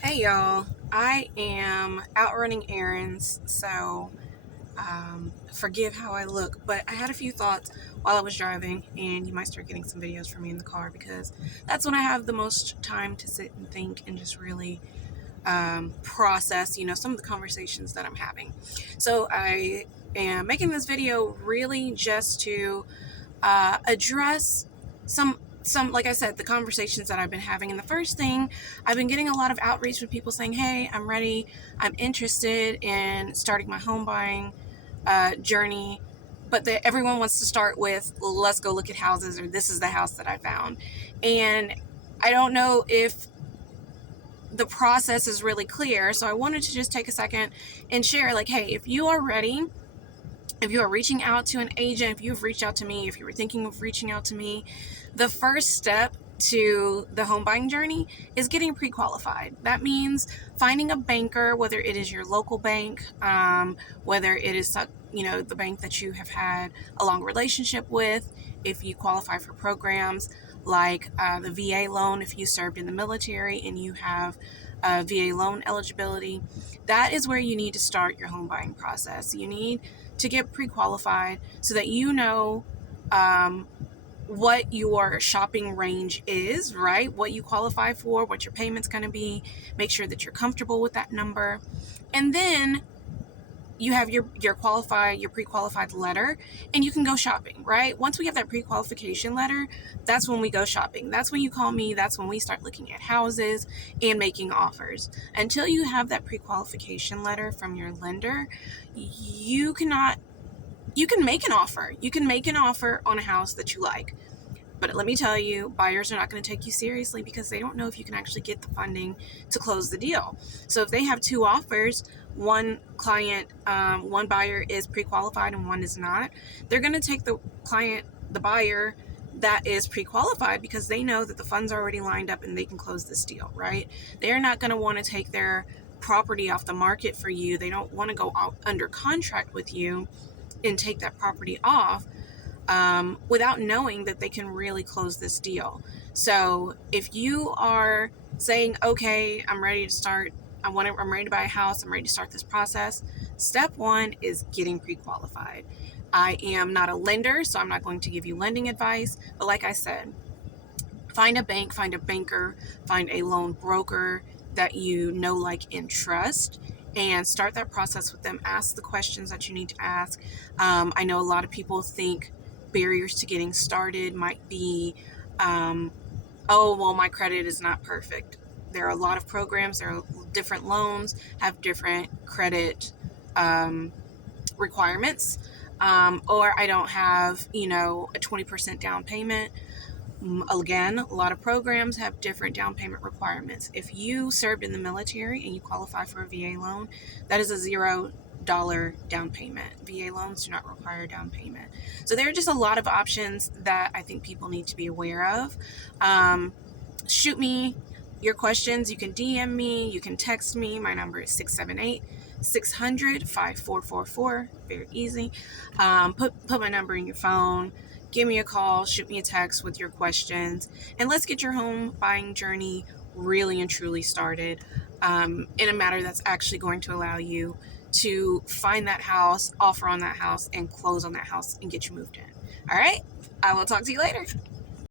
Hey y'all, I am out running errands, so forgive how I look, but I had a few thoughts while I was driving, and you might start getting some videos from me in the car because that's when I have the most time to sit and think and just really process, some of the conversations that I'm having. So I am making this video really just to address some like I said, the conversations that I've been having. And the first thing, I've been getting a lot of outreach from people saying, hey, I'm ready, I'm interested in starting my home buying journey, but everyone wants to start with, let's go look at houses, or this is the house that I found. And I don't know if the process is really clear, so I wanted to just take a second and share, like, hey, if you are ready, if you are reaching out to an agent, if you've reached out to me, if you were thinking of reaching out to me, the first step to the home buying journey is getting pre-qualified. That means finding a banker, whether it is your local bank, whether it is the bank that you have had a long relationship with. If you qualify for programs like the VA loan, if you served in the military and you have VA loan eligibility, that is where you need to start your home buying process. You need to get pre-qualified so that you know what your shopping range is, right? What you qualify for, what your payment's going to be. Make sure that you're comfortable with that number. And then you have your pre-qualified letter, and you can go shopping, right? Once we have that pre-qualification letter, that's when we go shopping. That's when you call me. That's when we start looking at houses and making offers. Until you have that pre-qualification letter from your lender, you can make an offer. You can make an offer on a house that you like. But let me tell you, buyers are not going to take you seriously because they don't know if you can actually get the funding to close the deal. So if they have two offers, one buyer is pre-qualified and one is not, they're going to take the buyer that is pre-qualified because they know that the funds are already lined up and they can close this deal, right? They're not going to want to take their property off the market for you. They don't want to go out under contract with you and take that property off without knowing that they can really close this deal. So if you are saying, okay, I'm ready to start, I'm ready to buy a house, I'm ready to start this process, step one is getting pre-qualified. I am not a lender, so I'm not going to give you lending advice, but like I said, find a bank, find a banker, find a loan broker that you know, like, and trust, and start that process with them. Ask the questions that you need to ask. I know a lot of people think barriers to getting started might be, oh, well, my credit is not perfect. There are a lot of programs, there are different loans, have different credit requirements, or I don't have, a 20% down payment. Again, a lot of programs have different down payment requirements. If you served in the military and you qualify for a VA loan, that is a $0 down payment. VA loans do not require down payment. So there are just a lot of options that I think people need to be aware of. Shoot me your questions. You can DM me, you can text me. My number is 678-600-5444. Very easy. Put my number in your phone. Give me a call, shoot me a text with your questions, and let's get your home buying journey really and truly started in a manner that's actually going to allow you to find that house, offer on that house, and close on that house and get you moved in. All right? I will talk to you later.